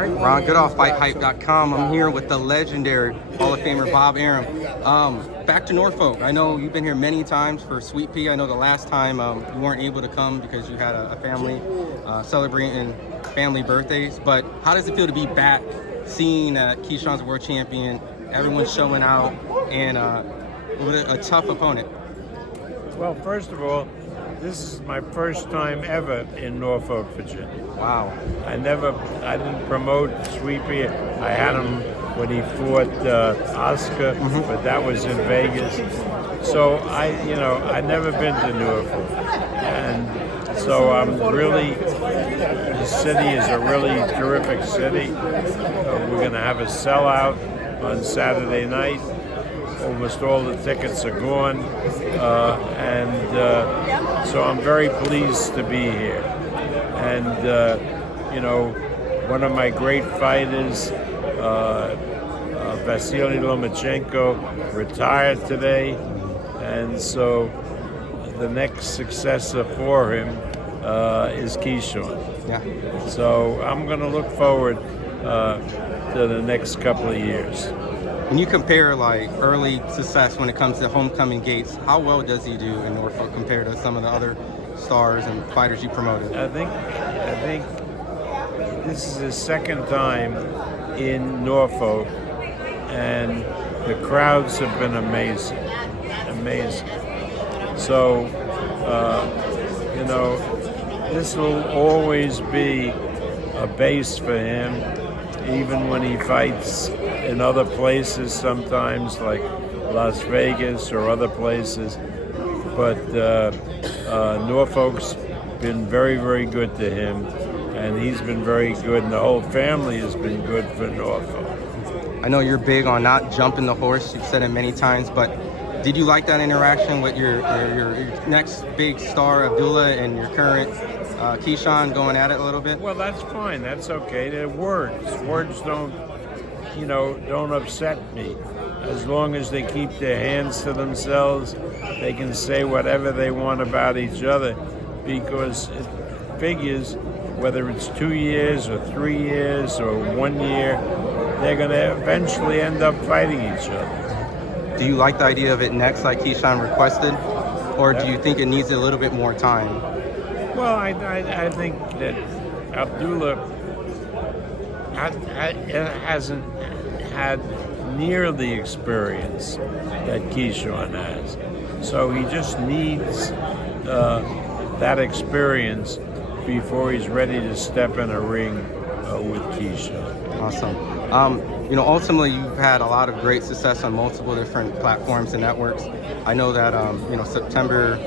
All right, Ron Goodall, FightHype.com. I'm here with the legendary Hall of Famer Bob Arum. Back to Norfolk. I know you've been here many times for Sweet Pea. I know the last time you weren't able to come because you had a family celebrating family birthdays. But how does it feel to be back, seeing Keyshawn's world champion, everyone showing out, and with a tough opponent? Well, first of all, this is my first time ever in Norfolk, Virginia. Wow. I didn't promote Sweet Pea. I had him when he fought Oscar, but that was in Vegas. So I'd never been to Norfolk. And so the city is a really terrific city. We're going to have a sellout on Saturday night. Almost all the tickets are gone, so I'm very pleased to be here. And one of my great fighters, Vasily Lomachenko, retired today, and so the next successor for him is Keyshawn. Yeah. So I'm going to look forward to the next couple of years. When you compare like early success when it comes to homecoming gates, how well does he do in Norfolk compared to some of the other stars and fighters you promoted? I think this is his second time in Norfolk, and the crowds have been amazing. So, this will always be a base for him, even when he fights in other places sometimes, like Las Vegas or other places. But Norfolk's been very, very good to him, and he's been very good, and the whole family has been good for Norfolk. I know you're big on not jumping the horse. You've said it many times, but did you like that interaction with your next big star, Abdullah, and your current Keyshawn going at it a little bit? Well, that's fine. That's okay. They're words. Words don't upset me. As long as they keep their hands to themselves, they can say whatever they want about each other, because it figures whether it's 2 years or 3 years or 1 year, they're going to eventually end up fighting each other. Do you like the idea of it next, like Keyshawn requested, or do you think it needs a little bit more time? Well, I think that Abdullah hasn't had near the experience that Keyshawn has. So he just needs that experience before he's ready to step in a ring with Keyshawn. Awesome. Ultimately, you've had a lot of great success on multiple different platforms and networks. I know that, September,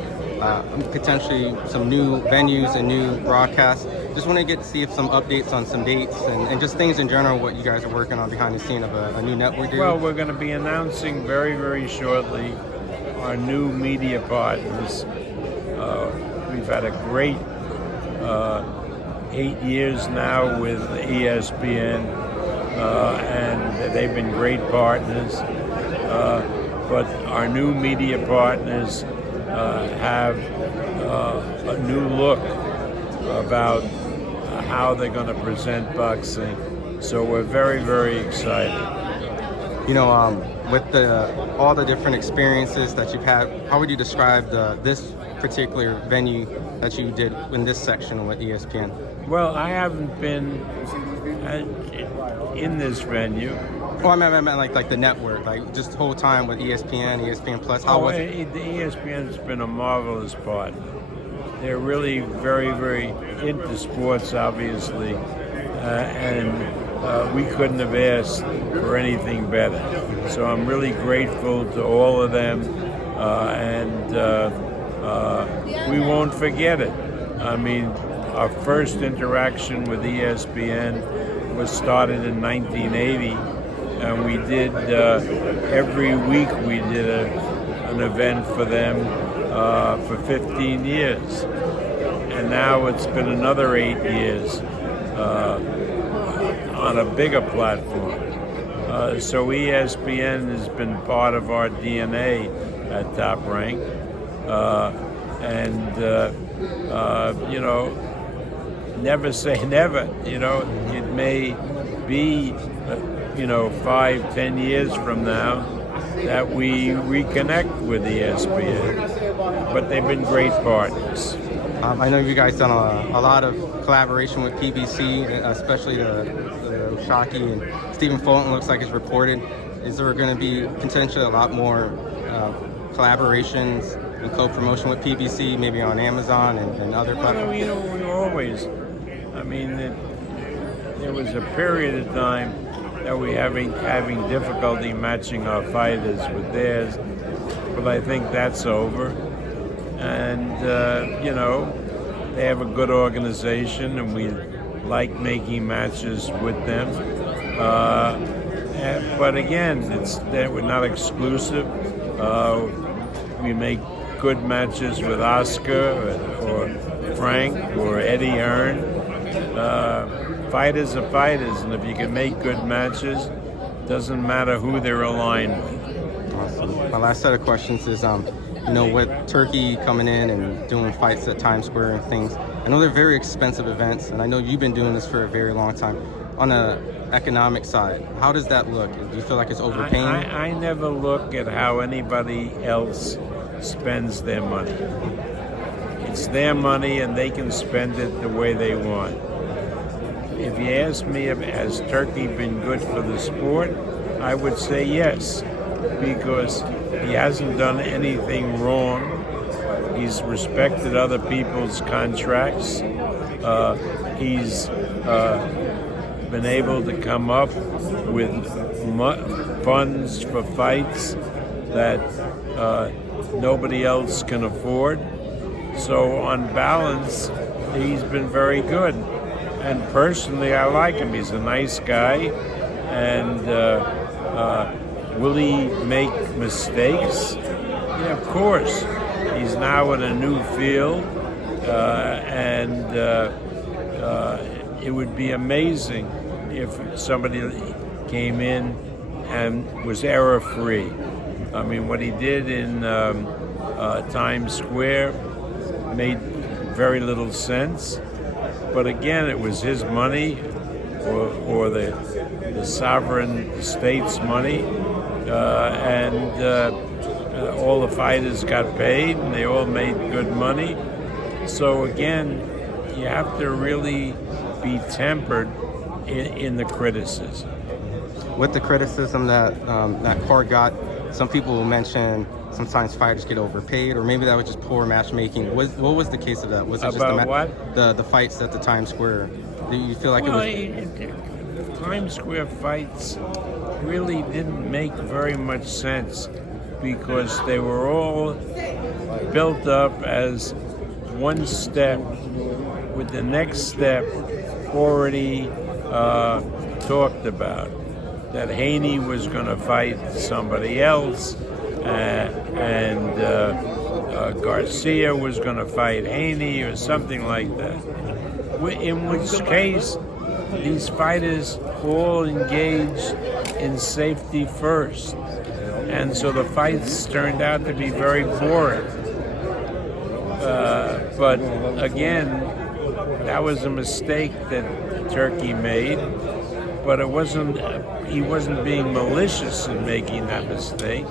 potentially some new venues and new broadcasts. Just want to get to see if some updates on some dates and just things in general, what you guys are working on behind the scene of a new network deal. Well, we're going to be announcing very, very shortly our new media partners. We've had a great 8 years now with ESPN, and they've been great partners. But our new media partners have a new look about how they're going to present boxing. So we're very, very excited. With all the different experiences that you've had, how would you describe this particular venue that you did in this section with ESPN? Well, I haven't been in this venue. Oh, I meant like the network, like just the whole time with ESPN Plus. How was it? The ESPN's been a marvelous partner. They're really very, very into sports, obviously, and we couldn't have asked for anything better. So I'm really grateful to all of them, and we won't forget it. I mean, our first interaction with ESPN was started in 1980, and we did every week we did an event for them for 15 years. And now it's been another 8 years on a bigger platform. So ESPN has been part of our DNA at Top Rank. Never say never. It may be, 5-10 years from now, that we reconnect with ESPN. But they've been great partners. I know you guys done a lot of collaboration with PBC, especially the Shockey and Stephen Fulton looks like it's reported. Is there going to be potentially a lot more collaborations and co-promotion with PBC, maybe on Amazon and other platforms? We always, there was a period of time that we having difficulty matching our fighters with theirs, but I think that's over. And they have a good organization, and we like making matches with them. But again, we're not exclusive. We make good matches with Oscar or Frank or Eddie Hearn. Fighters are fighters, and if you can make good matches, doesn't matter who they're aligned with. Awesome. My last set of questions is, with Turkey coming in and doing fights at Times Square and things, I know they're very expensive events, and I know you've been doing this for a very long time. On the economic side, how does that look? Do you feel like it's overpaying? I never look at how anybody else spends their money. It's their money, and they can spend it the way they want. If you ask me, has Turkey been good for the sport, I would say yes, because he hasn't done anything wrong. He's respected other people's contracts. He's been able to come up with funds for fights that nobody else can afford. So on balance, he's been very good. And personally, I like him. He's a nice guy. And will he make mistakes? Yeah, of course. He's now in a new field. And it would be amazing if somebody came in and was error-free. What he did in Times Square made very little sense. But again, it was his money, or the sovereign state's money, and all the fighters got paid, and they all made good money. So again, you have to really be tempered in the criticism. With the criticism that that card got, some people will mention sometimes fighters get overpaid, or maybe that was just poor matchmaking. What was the case of that? Was it just the fights at the Times Square? Do you feel like Times Square fights really didn't make very much sense, because they were all built up as one step with the next step already talked about. That Haney was going to fight somebody else, and Garcia was going to fight Haney or something like that. In which case, these fighters all engaged in safety first. And so the fights turned out to be very boring. But again, that was a mistake that Turkey made. But he wasn't being malicious in making that mistake.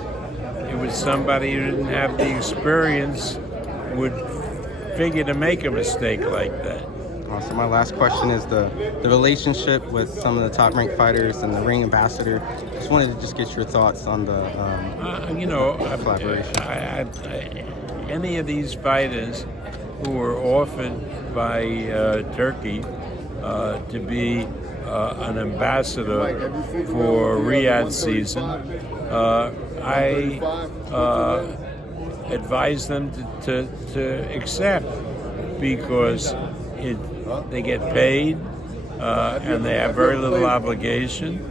It was somebody who didn't have the experience would figure to make a mistake like that. So my last question is the relationship with some of the top-ranked fighters and the ring ambassador. Just wanted to just get your thoughts on the collaboration. Any of these fighters who were offered by Turkey to be an ambassador for Riyadh season, I advise them to accept, because they get paid and they have very little obligation,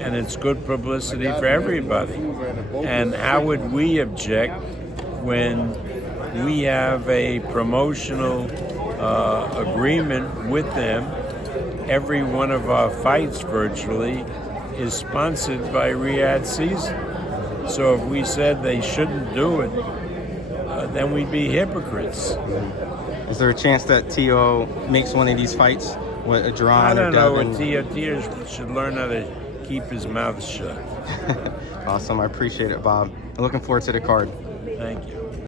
and it's good publicity for everybody. And how would we object when we have a promotional agreement with them? Every one of our fights virtually is sponsored by Riyadh season. So if we said they shouldn't do it, then we'd be hypocrites. Is there a chance that T.O. makes one of these fights What, a Duran I don't know. Devin? Tia should learn how to keep his mouth shut. Awesome. I appreciate it, Bob. I'm looking forward to the card. Thank you.